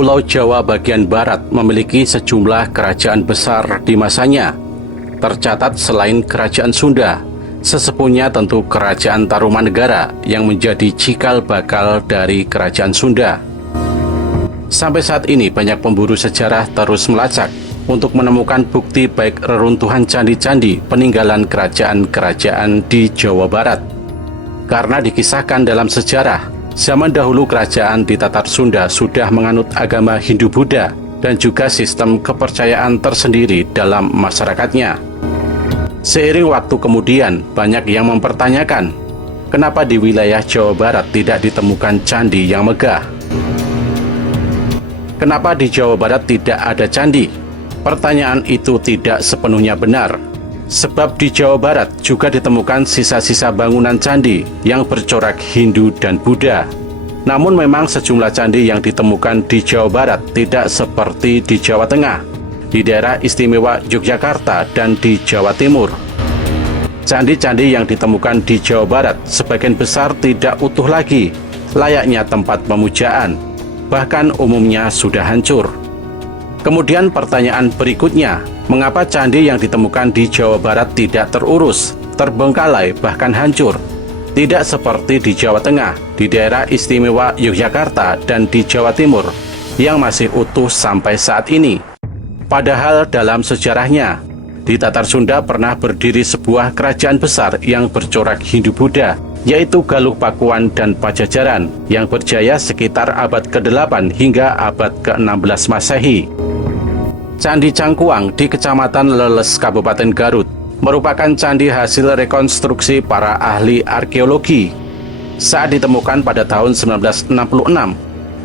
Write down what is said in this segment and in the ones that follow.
Pulau Jawa bagian barat memiliki sejumlah kerajaan besar di masanya. Tercatat selain kerajaan Sunda, sesepuhnya tentu kerajaan Tarumanegara yang menjadi cikal bakal dari kerajaan Sunda. Sampai saat ini banyak pemburu sejarah terus melacak untuk menemukan bukti baik reruntuhan candi-candi peninggalan kerajaan-kerajaan di Jawa Barat. Karena dikisahkan dalam sejarah, zaman dahulu kerajaan di Tatar Sunda sudah menganut agama Hindu-Buddha dan juga sistem kepercayaan tersendiri dalam masyarakatnya. Seiring waktu kemudian, banyak yang mempertanyakan, kenapa di wilayah Jawa Barat tidak ditemukan candi yang megah? Kenapa di Jawa Barat tidak ada candi? Pertanyaan itu tidak sepenuhnya benar. Sebab di Jawa Barat juga ditemukan sisa-sisa bangunan candi yang bercorak Hindu dan Buddha. Namun memang sejumlah candi yang ditemukan di Jawa Barat tidak seperti di Jawa Tengah, di daerah istimewa Yogyakarta dan di Jawa Timur. Candi-candi yang ditemukan di Jawa Barat sebagian besar tidak utuh lagi, layaknya tempat pemujaan, bahkan umumnya sudah hancur. Kemudian pertanyaan berikutnya, mengapa candi yang ditemukan di Jawa Barat tidak terurus, terbengkalai, bahkan hancur? Tidak seperti di Jawa Tengah, di daerah istimewa Yogyakarta, dan di Jawa Timur, yang masih utuh sampai saat ini. Padahal dalam sejarahnya, di Tatar Sunda pernah berdiri sebuah kerajaan besar yang bercorak Hindu-Buddha, yaitu Galuh Pakuan dan Pajajaran, yang berjaya sekitar abad ke-8 hingga abad ke-16 Masehi. Candi Cangkuang di Kecamatan Leles, Kabupaten Garut, merupakan candi hasil rekonstruksi para ahli arkeologi. Saat ditemukan pada tahun 1966,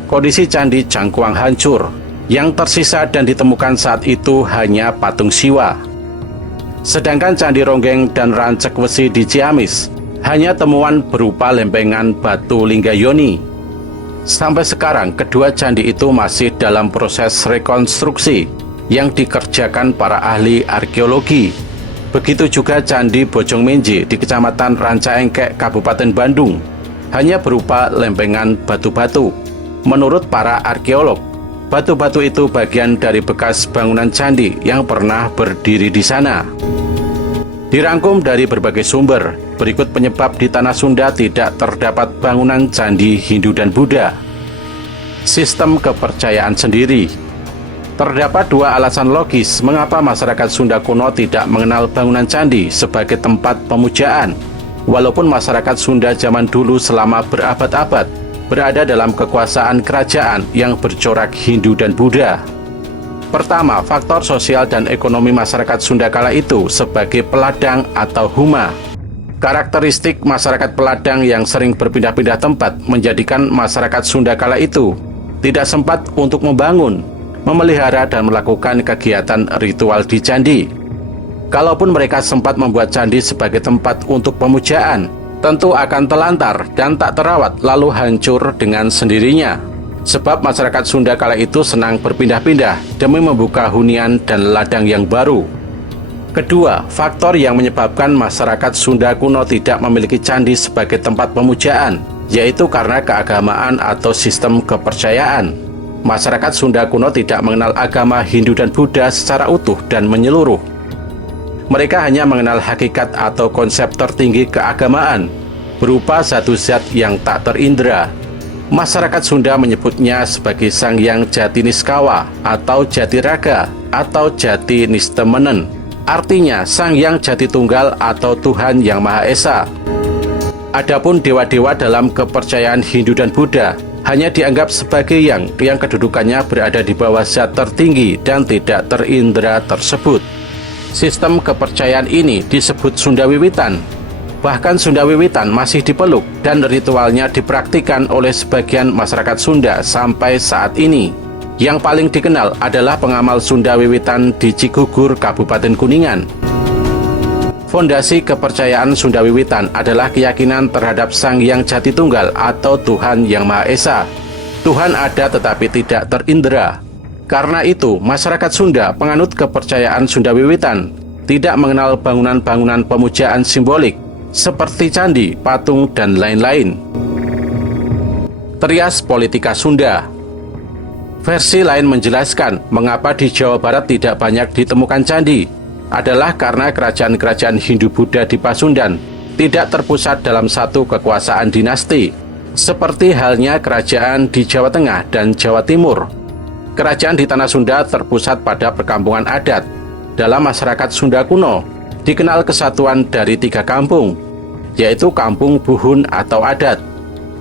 kondisi Candi Cangkuang hancur. Yang tersisa dan ditemukan saat itu hanya patung Siwa. Sedangkan Candi Ronggeng dan Rancek Wesi di Ciamis hanya temuan berupa lempengan batu Linggayoni. Sampai sekarang, kedua candi itu masih dalam proses rekonstruksi yang dikerjakan para ahli arkeologi. Begitu juga Candi Bojongmenje di Kecamatan Rancaengkek, Kabupaten Bandung, hanya berupa lempengan batu-batu. Menurut para arkeolog, batu-batu itu bagian dari bekas bangunan candi yang pernah berdiri di sana. Dirangkum dari berbagai sumber, berikut penyebab di Tanah Sunda tidak terdapat bangunan candi Hindu dan Buddha. Sistem kepercayaan sendiri. Terdapat dua alasan logis mengapa masyarakat Sunda kuno tidak mengenal bangunan candi sebagai tempat pemujaan, walaupun masyarakat Sunda zaman dulu selama berabad-abad berada dalam kekuasaan kerajaan yang bercorak Hindu dan Buddha. Pertama, faktor sosial dan ekonomi masyarakat Sunda kala itu sebagai peladang atau huma. Karakteristik masyarakat peladang yang sering berpindah-pindah tempat menjadikan masyarakat Sunda kala itu tidak sempat untuk membangun, memelihara dan melakukan kegiatan ritual di candi. Kalaupun mereka sempat membuat candi sebagai tempat untuk pemujaan, tentu akan telantar dan tak terawat lalu hancur dengan sendirinya. Sebab masyarakat Sunda kala itu senang berpindah-pindah demi membuka hunian dan ladang yang baru. Kedua, faktor yang menyebabkan masyarakat Sunda kuno tidak memiliki candi sebagai tempat pemujaan, yaitu karena keagamaan atau sistem kepercayaan. Masyarakat Sunda kuno tidak mengenal agama Hindu dan Buddha secara utuh dan menyeluruh. Mereka hanya mengenal hakikat atau konsep tertinggi keagamaan, berupa satu zat yang tak terindra. Masyarakat Sunda menyebutnya sebagai Sang Hyang Jati Niskawa atau Jati Raga atau Jati Nistemenen. Artinya Sang Hyang Jati Tunggal atau Tuhan Yang Maha Esa. Adapun dewa-dewa dalam kepercayaan Hindu dan Buddha hanya dianggap sebagai yang kedudukannya berada di bawah zat tertinggi dan tidak terindra tersebut. Sistem kepercayaan ini disebut Sunda Wiwitan. Bahkan Sunda Wiwitan masih dipeluk dan ritualnya dipraktikkan oleh sebagian masyarakat Sunda sampai saat ini. Yang paling dikenal adalah pengamal Sunda Wiwitan di Cigugur, Kabupaten Kuningan. Fondasi kepercayaan Sunda Wiwitan adalah keyakinan terhadap Sang Hyang Jati Tunggal atau Tuhan Yang Maha Esa. Tuhan ada tetapi tidak terindra. Karena itu, masyarakat Sunda penganut kepercayaan Sunda Wiwitan tidak mengenal bangunan-bangunan pemujaan simbolik seperti candi, patung, dan lain-lain. Trias Politika Sunda. Versi lain menjelaskan mengapa di Jawa Barat tidak banyak ditemukan candi adalah karena kerajaan-kerajaan Hindu-Buddha di Pasundan tidak terpusat dalam satu kekuasaan dinasti, seperti halnya kerajaan di Jawa Tengah dan Jawa Timur. Kerajaan di Tanah Sunda terpusat pada perkampungan adat. Dalam masyarakat Sunda kuno, dikenal kesatuan dari 3 kampung, yaitu Kampung Buhun atau adat,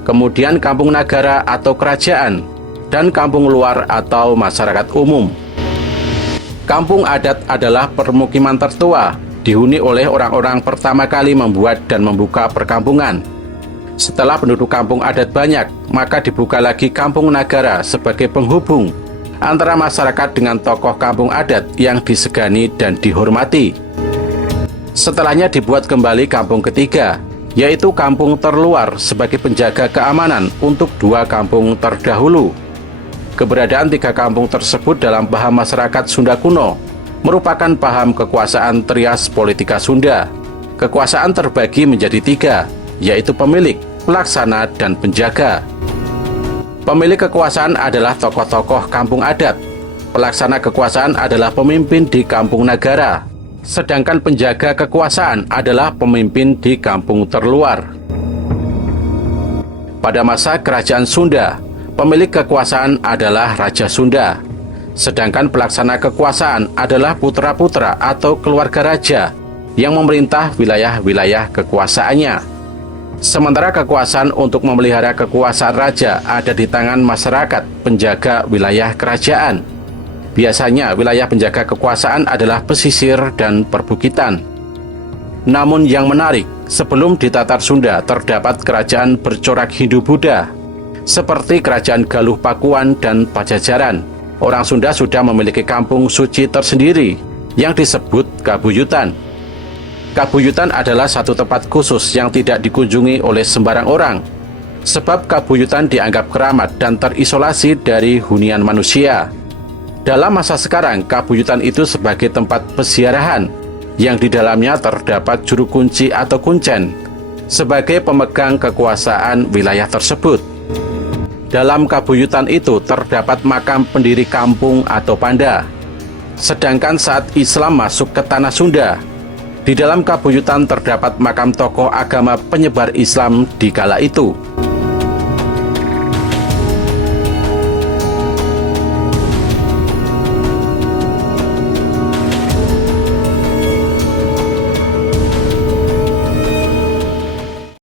kemudian Kampung Nagara atau kerajaan, dan Kampung Luar atau masyarakat umum. Kampung adat adalah permukiman tertua, dihuni oleh orang-orang pertama kali membuat dan membuka perkampungan. Setelah penduduk kampung adat banyak, maka dibuka lagi Kampung Nagara sebagai penghubung antara masyarakat dengan tokoh kampung adat yang disegani dan dihormati. Setelahnya dibuat kembali kampung ketiga, yaitu Kampung Terluar sebagai penjaga keamanan untuk 2 kampung terdahulu. Keberadaan 3 kampung tersebut dalam paham masyarakat Sunda kuno merupakan paham kekuasaan trias politika Sunda. Kekuasaan terbagi menjadi 3, yaitu pemilik, pelaksana, dan penjaga. Pemilik kekuasaan adalah tokoh-tokoh kampung adat. Pelaksana kekuasaan adalah pemimpin di Kampung Nagara, sedangkan penjaga kekuasaan adalah pemimpin di Kampung Terluar. Pada masa Kerajaan Sunda, pemilik kekuasaan adalah Raja Sunda, sedangkan pelaksana kekuasaan adalah putra-putra atau keluarga raja yang memerintah wilayah-wilayah kekuasaannya. Sementara kekuasaan untuk memelihara kekuasaan raja ada di tangan masyarakat penjaga wilayah kerajaan. Biasanya wilayah penjaga kekuasaan adalah pesisir dan perbukitan. Namun yang menarik, sebelum di Tatar Sunda terdapat kerajaan bercorak Hindu-Buddha, seperti Kerajaan Galuh Pakuan dan Pajajaran. Orang Sunda sudah memiliki kampung suci tersendiri yang disebut Kabuyutan. Kabuyutan adalah satu tempat khusus yang tidak dikunjungi oleh sembarang orang, sebab Kabuyutan dianggap keramat dan terisolasi dari hunian manusia. Dalam masa sekarang, Kabuyutan itu sebagai tempat peziarahan, yang di dalamnya terdapat juru kunci atau kuncen, sebagai pemegang kekuasaan wilayah tersebut. Dalam Kabuyutan itu terdapat makam pendiri kampung atau panda. Sedangkan saat Islam masuk ke Tanah Sunda, di dalam Kabuyutan terdapat makam tokoh agama penyebar Islam di kala itu.